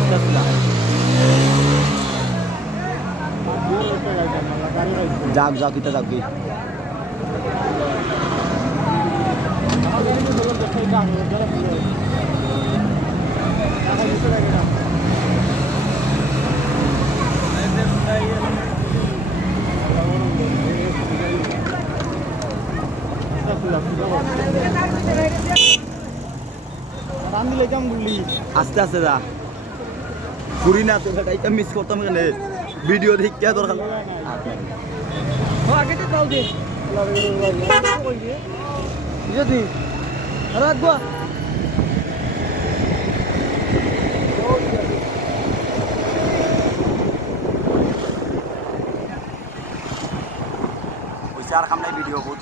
আস্তে আস্তে যা। যাক যাক ইটা যাক আস্তে আস্তে যা ঘুরি না তোর এটা মিস করতাম কেন ভিডিও দেখতে দরকার আগে তো কাউ দে। যদি রাখবা আর কাম ভিডিও বহুত